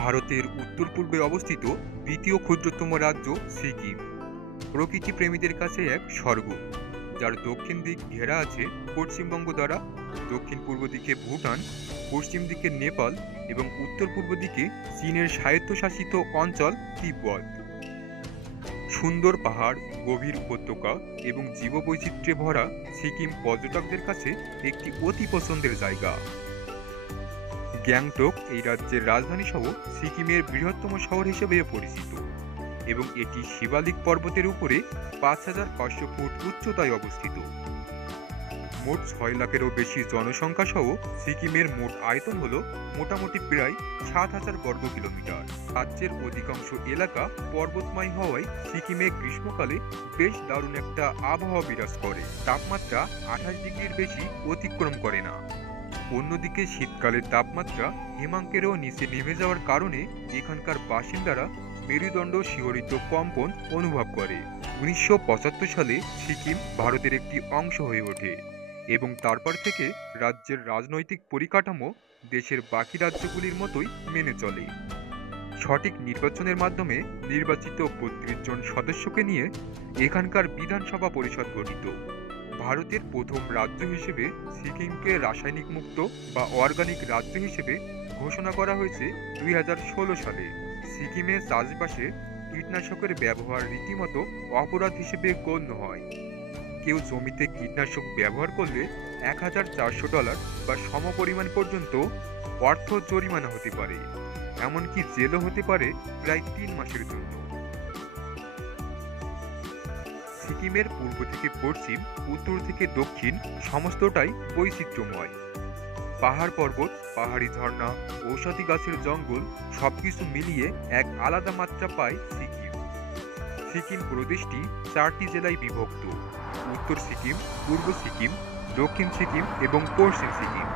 ভারতের উত্তর পূর্বে অবস্থিত দ্বিতীয় ক্ষুদ্রতম রাজ্য সিকিম প্রকৃতি প্রেমীদের কাছে এক স্বর্গ, যার দক্ষিণ দিক ঘেরা আছে পশ্চিমবঙ্গ দ্বারা, দক্ষিণ পূর্ব দিকে ভুটান, পশ্চিম দিকে নেপাল এবং উত্তর পূর্ব দিকে চীনের স্বায়ত্তশাসিত অঞ্চল তিব্বত। সুন্দর পাহাড়, গভীর উপত্যকা এবং জীববৈচিত্র্যে ভরা সিকিম পর্যটকদের কাছে একটি অতি পছন্দের জায়গা। গ্যাংটক এই রাজ্যের রাজধানী সহ সিকিমের বৃহত্তম শহর হিসেবে পরিচিত এবং এটি শিবালিক পর্বতের উপরে ৫,৫০০ ফুট উচ্চতায় অবস্থিত। মোট ৬ লাখেরও বেশি জনসংখ্যা সহ সিকিমের মোট আয়তন হল মোটামুটি প্রায় ৭,০০০ বর্গ কিলোমিটার। রাজ্যের অধিকাংশ এলাকা পর্বতময় হওয়ায় সিকিমে গ্রীষ্মকালে বেশ দারুণ একটা আবহাওয়া বিরাজ করে, তাপমাত্রা ২৮ ডিগ্রির বেশি অতিক্রম করে না। অন্যদিকে শীতকালের তাপমাত্রা হিমাঙ্কেরও নিচে নেমে যাওয়ার কারণে এখানকার বাসিন্দারা মেরুদণ্ড শিহরিত কম্পন অনুভব করে। ১৯৭৫ সালে সিকিম ভারতের একটি অংশ হয়ে ওঠে এবং তারপর থেকে রাজ্যের রাজনৈতিক পরিকাঠামো দেশের বাকি রাজ্যগুলির মতোই মেনে চলে। সঠিক নির্বাচনের মাধ্যমে নির্বাচিত ৩২ জন সদস্যকে নিয়ে এখানকার বিধানসভা পরিষদ গঠিত। ভারতের প্রথম রাজ্য হিসেবে সিকিমকে রাসায়নিক মুক্ত বা অর্গানিক রাজ্য হিসেবে ঘোষণা করা হয়েছে ২০১৬ সালে। সিকিমে চাষবাসে কীটনাশকের ব্যবহার রীতিমতো অপরাধ হিসেবে গণ্য হয়। কেউ জমিতে কীটনাশক ব্যবহার করলে $১,৪০০ বা সমপরিমাণ পর্যন্ত অর্থ জরিমানা হতে পারে, এমনকি জেলও হতে পারে প্রায় ৩ মাসের জন্য। সিকিমের পূর্ব থেকে পশ্চিম, উত্তর থেকে দক্ষিণ সমস্তটাই বৈচিত্র্যময়। পাহাড় পর্বত, পাহাড়ি ঝর্ণা, ঔষধি গাছের জঙ্গল সবকিছু মিলিয়ে এক আলাদা মাত্রা পায় সিকিম। সিকিম প্রদেশটি ৪টি জেলায় বিভক্ত: উত্তর সিকিম, পূর্ব সিকিম, দক্ষিণ সিকিম এবং পশ্চিম সিকিম।